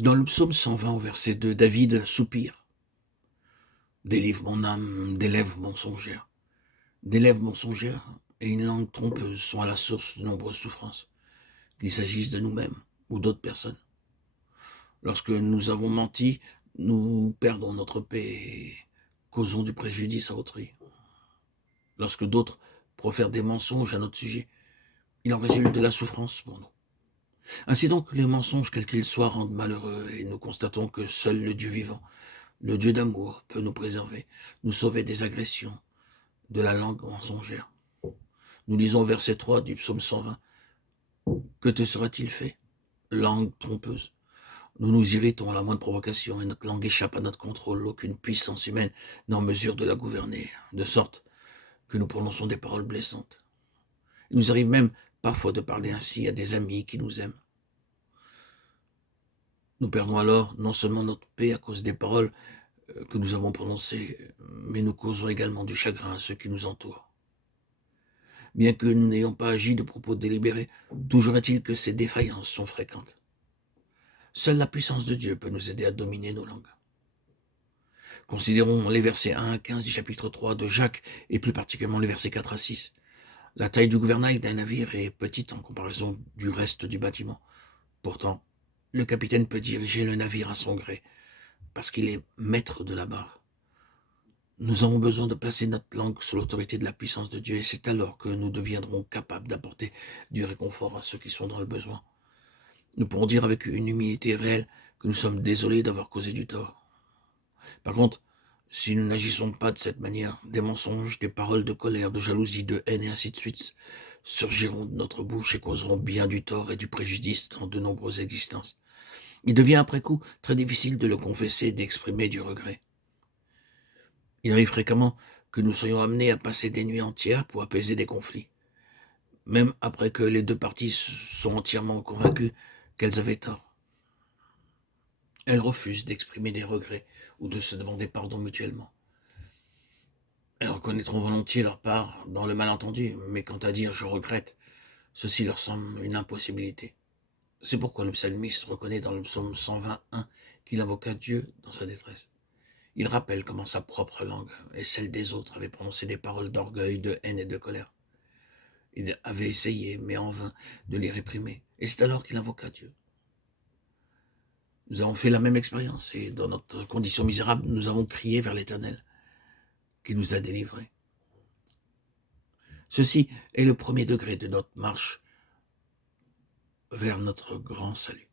Dans le psaume 120 au verset 2, David soupire. Délivre mon âme des lèvres mensongères. Des lèvres mensongères et une langue trompeuse sont à la source de nombreuses souffrances, qu'il s'agisse de nous-mêmes ou d'autres personnes. Lorsque nous avons menti, nous perdons notre paix et causons du préjudice à autrui. Lorsque d'autres profèrent des mensonges à notre sujet, il en résulte de la souffrance pour nous. Ainsi donc, les mensonges, quels qu'ils soient, rendent malheureux et nous constatons que seul le Dieu vivant, le Dieu d'amour, peut nous préserver, nous sauver des agressions, de la langue mensongère. Nous lisons au verset 3 du psaume 120. Que te sera-t-il fait, langue trompeuse? Nous nous irritons à la moindre provocation et notre langue échappe à notre contrôle. Aucune puissance humaine n'est en mesure de la gouverner, de sorte que nous prononçons des paroles blessantes. Il nous arrive même parfois de parler ainsi à des amis qui nous aiment. Nous perdons alors non seulement notre paix à cause des paroles que nous avons prononcées, mais nous causons également du chagrin à ceux qui nous entourent. Bien que nous n'ayons pas agi de propos délibérés, toujours est-il que ces défaillances sont fréquentes. Seule la puissance de Dieu peut nous aider à dominer nos langues. Considérons les versets 1 à 15 du chapitre 3 de Jacques, et plus particulièrement les versets 4 à 6. La taille du gouvernail d'un navire est petite en comparaison du reste du bâtiment. Pourtant, le capitaine peut diriger le navire à son gré, parce qu'il est maître de la barre. Nous avons besoin de placer notre langue sous l'autorité de la puissance de Dieu, et c'est alors que nous deviendrons capables d'apporter du réconfort à ceux qui sont dans le besoin. Nous pourrons dire avec une humilité réelle que nous sommes désolés d'avoir causé du tort. Par contre, si nous n'agissons pas de cette manière, des mensonges, des paroles de colère, de jalousie, de haine et ainsi de suite surgiront de notre bouche et causeront bien du tort et du préjudice dans de nombreuses existences. Il devient après coup très difficile de le confesser et d'exprimer du regret. Il arrive fréquemment que nous soyons amenés à passer des nuits entières pour apaiser des conflits, même après que les deux parties sont entièrement convaincues qu'elles avaient tort. Elles refusent d'exprimer des regrets ou de se demander pardon mutuellement. Elles reconnaîtront volontiers leur part dans le malentendu, mais quant à dire « je regrette », ceci leur semble une impossibilité. C'est pourquoi le psalmiste reconnaît dans le psaume 121 qu'il invoqua Dieu dans sa détresse. Il rappelle comment sa propre langue et celle des autres avaient prononcé des paroles d'orgueil, de haine et de colère. Il avait essayé, mais en vain, de les réprimer, et c'est alors qu'il invoqua Dieu. Nous avons fait la même expérience, et dans notre condition misérable, nous avons crié vers l'Éternel, qui nous a délivrés. Ceci est le premier degré de notre marche vers notre grand salut.